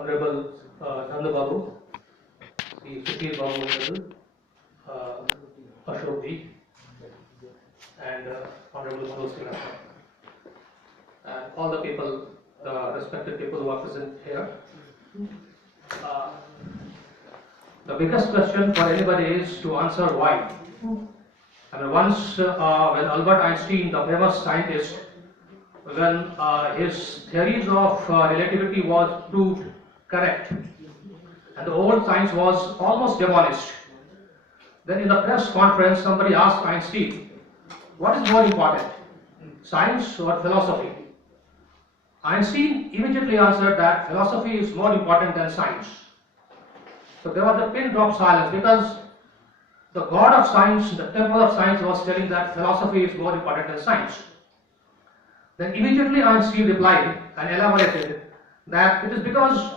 Honorable Nanda Babu, the Sukir Babu Honorable, Ashok Ji, and Honorable Manoj Srivastava, and all the people, the respected people who are present here. The biggest question for anybody is to answer why. And once, when Albert Einstein, the famous scientist, when his theories of relativity was proved correct, and the old science was almost demolished, then in the press conference somebody asked Einstein, what is more important, science or philosophy? Einstein immediately answered that philosophy is more important than science. So there was a pin drop silence, because the god of science, the temple of science, was telling that philosophy is more important than science. Then immediately Einstein replied and elaborated that it is because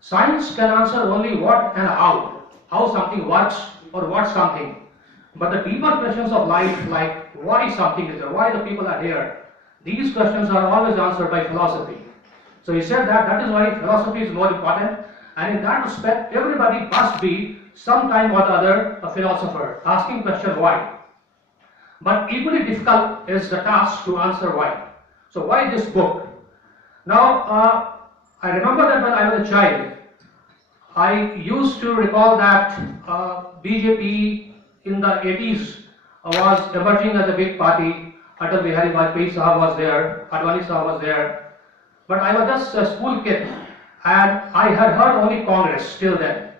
science can answer only what and how something works or what something. But the deeper questions of life, like why something is there, why the people are here, these questions are always answered by philosophy. So he said that is why philosophy is more important, and in that respect everybody must be sometime or the other a philosopher, asking question why. But equally difficult is the task to answer why. So why this book? Now I remember that when I was a child, I used to recall that BJP in the 80s was emerging as a big party. Atal Bihari Vajpayee Sahab was there, Advani Sahab was there. But I was just a school kid and I had heard only Congress till then.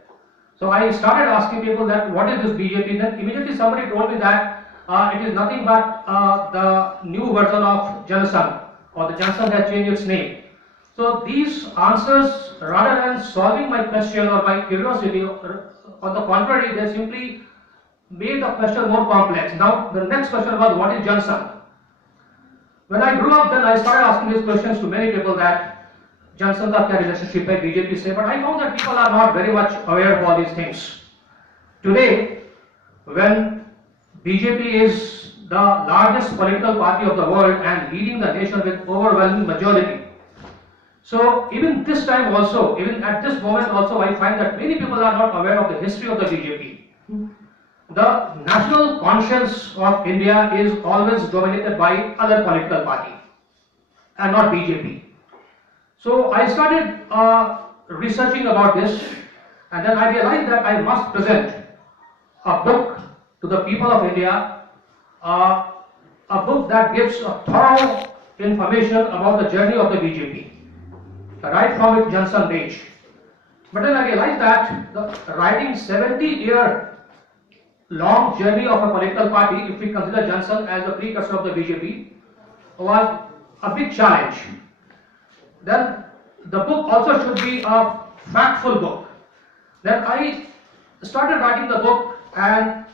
So I started asking people that what is this BJP? Then immediately somebody told me that it is nothing but the new version of Janasangh, or the Janasangh has changed its name. So these answers, rather than solving my question or my curiosity, on the contrary, they simply made the question more complex. Now the next question was, what is Janasangh? When I grew up, then I started asking these questions to many people that Janasangh ka kya relationship hai, BJP se, but I found that people are not very much aware of all these things. Today, when BJP is the largest political party of the world and leading the nation with overwhelming majority, so even this time also, even at this moment also, I find that many people are not aware of the history of the BJP. The national conscience of India is always dominated by other political party and not BJP. So I started researching about this, and then I realized that I must present a book to the people of India, a book that gives a thorough information about the journey of the BJP, right from its Janasangh age. But then I realized that the writing 70-year long journey of a political party, if we consider Janasangh as the precursor of the BJP, was a big challenge. Then the book also should be a factful book. Then I started writing the book, and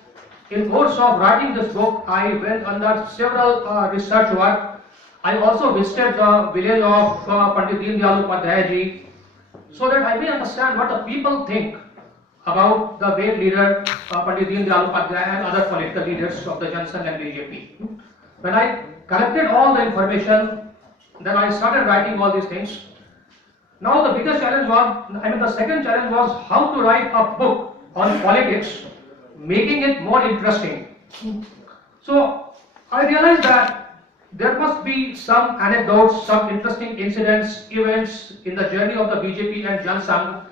in course of writing this book, I went under several research work. I also visited the village of Pandit Deen Dayal Upadhyaya ji, so that I may understand what the people think about the great leader Pandit Deen Dayal Upadhyaya and other political leaders of the Janasangh and BJP. When I collected all the information, then I started writing all these things. Now the biggest challenge was, the second challenge was how to write a book on politics, making it more interesting. So I realized that there must be some anecdotes, some interesting incidents, events in the journey of the BJP and Janasangh.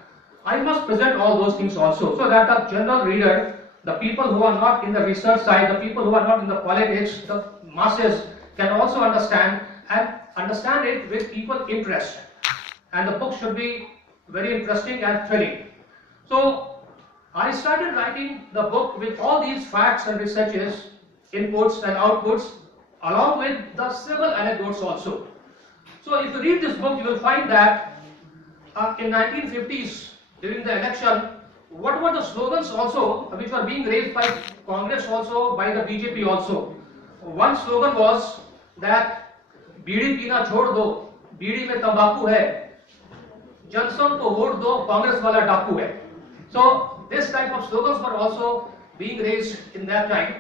I must present all those things also, so that the general reader, the people who are not in the research side, the people who are not in the politics, the masses can also understand, and understand it with equal interest. And the book should be very interesting and thrilling. So I started writing the book with all these facts and researches, inputs and outputs, along with the several anecdotes also. So if you read this book, you will find that in 1950s, during the election, what were the slogans also which were being raised by Congress also, by the BJP also. One slogan was that बीड़ी पीना छोड़ दो, बीड़ी में तंबाकू है, जनसंघ को vote दो, कांग्रेस वाला डाकू है. So this type of slogans were also being raised in that time.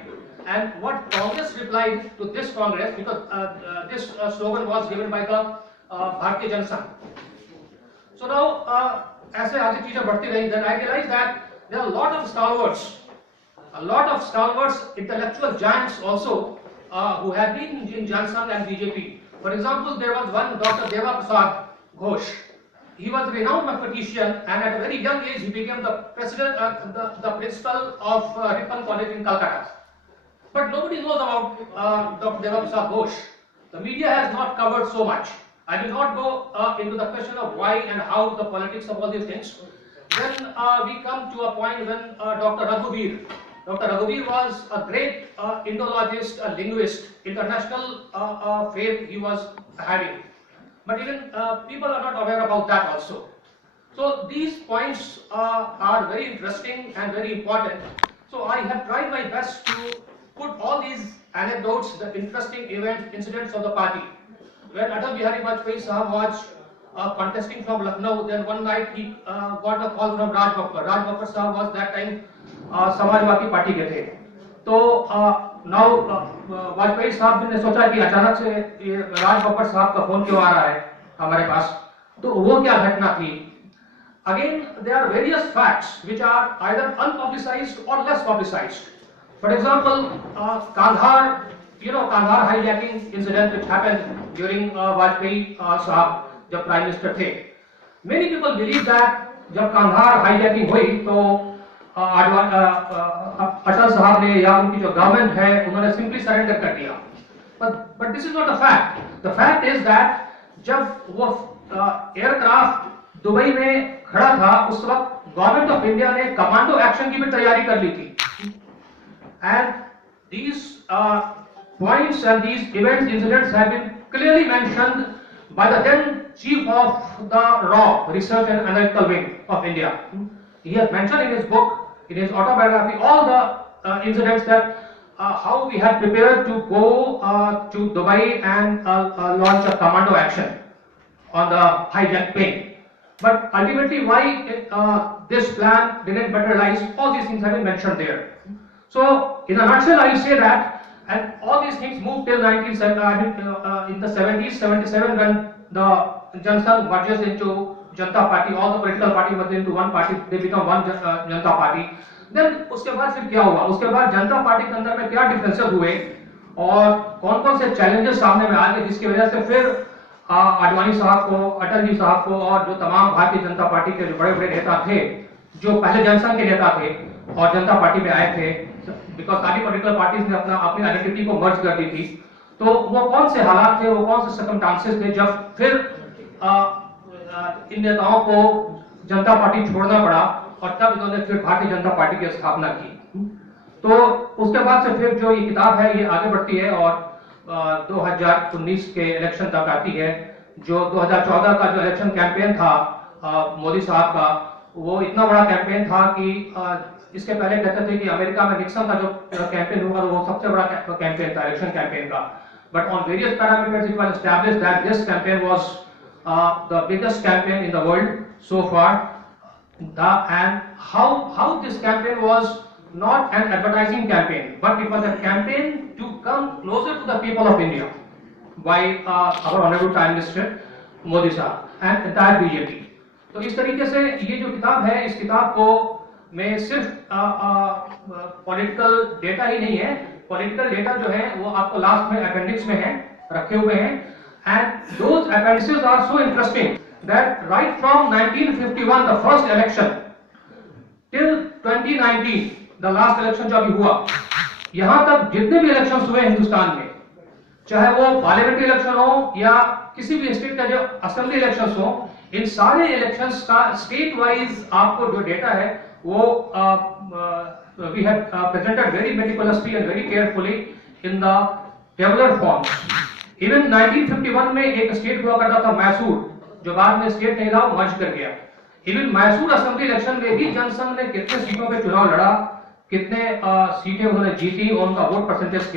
And what Congress replied to this Congress, because this slogan was given by the Bharatiya Janata Sangh. So now ऐसे आगे चीजें बढ़ती रही, then I realized that there are a lot of stalwarts, intellectual giants also who have been in Jan Sangh and BJP. For example, there was one Dr. Deva Prasad Ghosh. He was a renowned mathematician, and at a very young age he became the president, the principal of Ripon College in Calcutta. But nobody knows about Dr. Deva Prasad Ghosh. The media has not covered so much. I will not go into the question of why and how, the politics of all these things. Then we come to a point when Dr. Raghuveer was a great Indologist, a linguist, international fame he was having. But even people are not aware about that also. So these points are very interesting and very important. So I have tried my best to put all these anecdotes, the interesting incidents of the party. When Atal Bihari Vajpayee Sahab was contesting from Lucknow, then one night he got a call from Raj Bappar. Raj Bappar Sahab was that time Samajwadi party के थे. तो now Vajpayee साहब ने सोचा कि अचानक से ये राज बब्बर साहब का फोन क्यों आ रहा है हमारे पास, तो वो क्या घटना थी. Again, there are various facts which are either unpublicized or less publicized. For example, Kandahar, Kandahar hijacking incident which happened during Vajpayee Sahab जब Prime Minister थे. Many people believe that जब Kandahar hijacking हुई तो अटल साहब ने या उनकी जो गवर्नमेंट है उन्होंने सिंपली सरेंडर कर दिया. But this is not a fact. The fact is that जब वो एयरक्राफ्ट दुबई में खड़ा था उस वक्त गवर्नमेंट ऑफ इंडिया ने कमांडो एक्शन की भी तैयारी कर ली थी. And these points and these events, incidents have been clearly mentioned by the then chief of the RAW, Research and Analytical Wing of India. He has mentioned in his book, in his autobiography, all the incidents that how we had prepared to go to Dubai and launch a commando action on the hijack plane. But ultimately, why this plan didn't materialize, all these things have been mentioned there. So, in a nutshell, I say that, and all these things moved till in the 70s, 77, when the Jan Sangh merges into Janata Party, all the political party merged into one party, they become one Janata Party. Then उसके बाद फिर क्या हुआ, उसके बाद जनता party के अंदर में क्या डिफरेंसेस हुए और कौन-कौन से चैलेंजेस सामने में आ गए, जिसकी वजह से फिर आडवाणी साहब को, अटल जी साहब को और जो तमाम भारतीय जनता पार्टी के जो बड़े-बड़े नेता थे, जो पहले जनसंघ के नेता थे और जनता पार्टी में आए थे, बिकॉज सारी पॉलिटिकल पार्टीज ने अपनी आइडेंटिटी को मर्ज कर दी थी, तो वो कौन से हालात थे, वो कौन से सर्कमस्टांसेस थे जब फिर इन नेताओं को जनता पार्टी छोड़ना पड़ा और तब इन्होंने फिर भारतीय जनता पार्टी की स्थापना की. तो उसके बाद से फिर जो ये किताब है ये आगे बढ़ती है और 2019 के इलेक्शन तक आती है. जो 2014 का जो इलेक्शन कैंपेन था मोदी साहब का, वो इतना बड़ा कैंपेन था कि इसके पहले कहते थे कि अमेरिका में निक्सन का जो कैंपेन होगा वो सबसे बड़ा कैंपेन था इलेक्शन कैंपेन का. But on various parameters it was established that this campaign was the biggest campaign in the world so far. And how this campaign was not an advertising campaign, but it was a campaign to come closer to the people of India by our honorable Prime Minister Modi Sahab and entire BJP. तो इस तरीके से ये जो किताब है, इस किताब को में सिर्फ पॉलिटिकल डेटा ही नहीं है, पॉलिटिकल डेटा जो है वो आपको लास्ट में अपेंडिक्स में है रखे हुए हैं. And those appendices are so interesting that right from 1951, the first election, till 2019, the last election जो अभी हुआ, यहाँ तक जितने भी इलेक्शंस हुए हिंदुस्तान में, चाहे वो पार्लियामेंट्री इलेक्शन हो या किसी भी स्टेट का जो असेंबली इलेक्शंस हो, इन सारे इलेक्शंस का स्टेट वाइज आपको जो डेटा है वो we have presented very meticulously and very carefully in the tabular form. Even 1951 में एक स्टेट हुआ करता था मैसूर, जो बाद में स्टेट नहीं रहा, मर्ज कर गया. इवन मैसूर असेंबली इलेक्शन में भी जनसंघ ने कितने सीटों पे चुनाव लड़ा, कितने सीटें उन्होंने जीती और उनका वोट परसेंटेज क्या